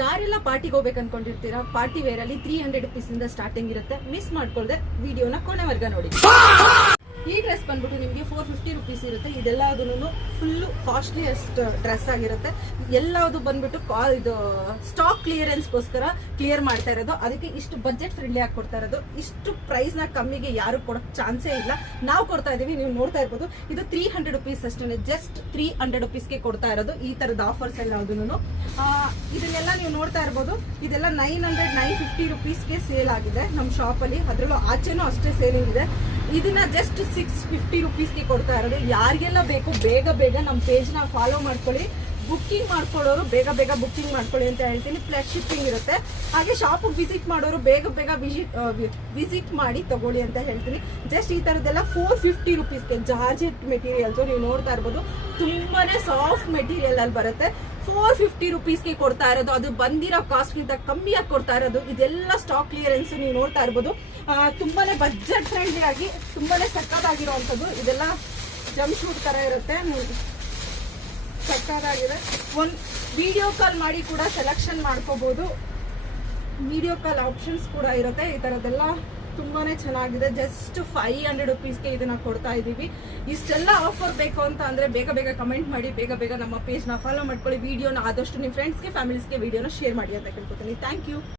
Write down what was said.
ಯಾರೆಲ್ಲ ಪಾರ್ಟಿಗೆ ಹೋಗ್ಬೇಕು ಅನ್ಕೊಂಡಿರ್ತೀರಾ, ಪಾರ್ಟಿ ವೇರ್ ಅಲ್ಲಿ 300 ರುಪೀಸ್ ಇಂದ ಸ್ಟಾರ್ಟಿಂಗ್ ಇರುತ್ತೆ. ಮಿಸ್ ಮಾಡ್ಕೊಳ್ದೆ ವಿಡಿಯೋನ ಕೊನೆವರೆಗೆ ನೋಡಿ. ಈ ಡ್ರೆಸ್ ಬಂದ್ಬಿಟ್ಟು ನಿಮಗೆ 450 ರುಪೀಸ್ ಇರುತ್ತೆ. ಇದೆಲ್ಲದೂ ಫುಲ್ಲು ಕಾಸ್ಟ್ಲಿಯಸ್ಟ್ ಡ್ರೆಸ್ ಆಗಿರುತ್ತೆ. ಎಲ್ಲದು ಬಂದ್ಬಿಟ್ಟು ಇದು ಸ್ಟಾಕ್ ಕ್ಲಿಯರೆನ್ಸ್ಗೋಸ್ಕರ ಕ್ಲಿಯರ್ ಮಾಡ್ತಾ ಇರೋದು. ಅದಕ್ಕೆ ಇಷ್ಟು ಬಜೆಟ್ ಫ್ರೆಂಡ್ಲಿ ಆಗಿ ಕೊಡ್ತಾ ಇರೋದು. ಇಷ್ಟು ಪ್ರೈಸ್ನ ಕಮ್ಮಿಗೆ ಯಾರು ಕೊಡೋಕೆ ಚಾನ್ಸೇ ಇಲ್ಲ. ನಾವು ಕೊಡ್ತಾ ಇದೀವಿ, ನೀವು ನೋಡ್ತಾ ಇರ್ಬೋದು. ಇದು 300 ರುಪೀಸ್ ಅಷ್ಟೇ, ಜಸ್ಟ್ 300 ರುಪೀಸ್ಗೆ ಕೊಡ್ತಾ ಇರೋದು ಈ ತರದ ಆಫರ್ಸ್ ಎಲ್ಲದೂ. ಇದನ್ನೆಲ್ಲ ನೀವು ನೋಡ್ತಾ ಇರ್ಬೋದು. ಇದೆಲ್ಲ 950 ರುಪೀಸ್ಗೆ ಸೇಲ್ ಆಗಿದೆ ನಮ್ಮ ಶಾಪಲ್ಲಿ. ಅದರಲ್ಲೂ ಆಚೆನೂ ಅಷ್ಟೇ ಸೇಲಿಂಗ್ ಇದೆ. ಇದನ್ನ ಜಸ್ಟ್ 650 ರುಪೀಸ್ಗೆ ಕೊಡ್ತಾ ಇರೋದು. ಯಾರಿಗೆಲ್ಲ ಬೇಕು ಬೇಗ ಬೇಗ ನಮ್ಮ ಪೇಜ್ನ ಫಾಲೋ ಮಾಡ್ಕೊಳ್ಳಿ. ಬುಕ್ಕಿಂಗ್ ಮಾಡ್ಕೊಳ್ಳೋರು ಬೇಗ ಬೇಗ ಬುಕ್ಕಿಂಗ್ ಮಾಡ್ಕೊಳ್ಳಿ ಅಂತ ಹೇಳ್ತೀನಿ. ಪ್ಲಸ್ ಶಿಪ್ಪಿಂಗ್ ಇರುತ್ತೆ. ಹಾಗೆ ಶಾಪಿಗೆ ವಿಸಿಟ್ ಮಾಡೋರು ಬೇಗ ಬೇಗ ವಿಸಿಟ್ ಮಾಡಿ ತಗೊಳ್ಳಿ ಅಂತ ಹೇಳ್ತೀನಿ. ಜಸ್ಟ್ ಈ ಥರದ್ದೆಲ್ಲ 450 ರುಪೀಸ್ಗೆ ಜಾರ್ಜೆಟ್ ಮೆಟೀರಿಯಲ್ಸು ನೀವು ನೋಡ್ತಾ ಇರ್ಬೋದು. ತುಂಬಾನೇ ಸಾಫ್ಟ್ ಮೆಟೀರಿಯಲ್ ಅಲ್ಲಿ ಬರುತ್ತೆ. 450 ರುಪೀಸ್ಗೆ ಕೊಡ್ತಾ ಇರೋದು. ಅದು ಬಂದಿರೋ ಕಾಸ್ಟ್ಗಿಂತ ಕಮ್ಮಿಯಾಗಿ ಕೊಡ್ತಾ ಇರೋದು. ಇದೆಲ್ಲ ಸ್ಟಾಕ್ ಕ್ಲಿಯರೆನ್ಸ್ ನೀವು ನೋಡ್ತಾ ಇರ್ಬೋದು. ತುಂಬಾನೇ ಬಜೆಟ್ ಫ್ರೆಂಡ್ಲಿ ಆಗಿ ತುಂಬಾನೇ ಸಕ್ಕತ್ತಾಗಿರುವಂಥದ್ದು. ಇದೆಲ್ಲ ಜಂಪ್ ಶೂಟ್ ತರ ಇರುತ್ತೆ, ಸಕ್ಕತ್ತಾಗಿದೆ. ಒಂದು ವಿಡಿಯೋ ಕಾಲ್ ಮಾಡಿ ಕೂಡ ಸೆಲೆಕ್ಷನ್ ಮಾಡ್ಕೋಬಹುದು. ವಿಡಿಯೋ ಕಾಲ್ ಆಪ್ಷನ್ಸ್ ಕೂಡ ಇರುತ್ತೆ. ಈ ಥರದ್ದೆಲ್ಲ ತುಂಬಾನೇ ಚೆನ್ನಾಗಿದೆ. ಜಸ್ಟ್ 500 ರುಪೀಸ್ಗೆ ಇದನ್ನ ಕೊಡ್ತಾ ಇದ್ದೀವಿ. ಇಷ್ಟೆಲ್ಲ ಆಫರ್ ಬೇಕು ಅಂತ ಅಂದ್ರೆ ಬೇಗ ಬೇಗ ಕಮೆಂಟ್ ಮಾಡಿ, ಬೇಗ ಬೇಗ ನಮ್ಮ ಪೇಜ್ನ ಫಾಲೋ ಮಾಡ್ಕೊಳ್ಳಿ. ವಿಡಿಯೋನ ಆದಷ್ಟು ನಿಮ್ಮ ಫ್ರೆಂಡ್ಸ್ಗೆ ಫ್ಯಾಮಿಲೀಸ್ಗೆ ವಿಡಿಯೋನ ಶೇರ್ ಮಾಡಿ ಅಂತ ಕೇಳ್ಕೊತೀನಿ. Thank you.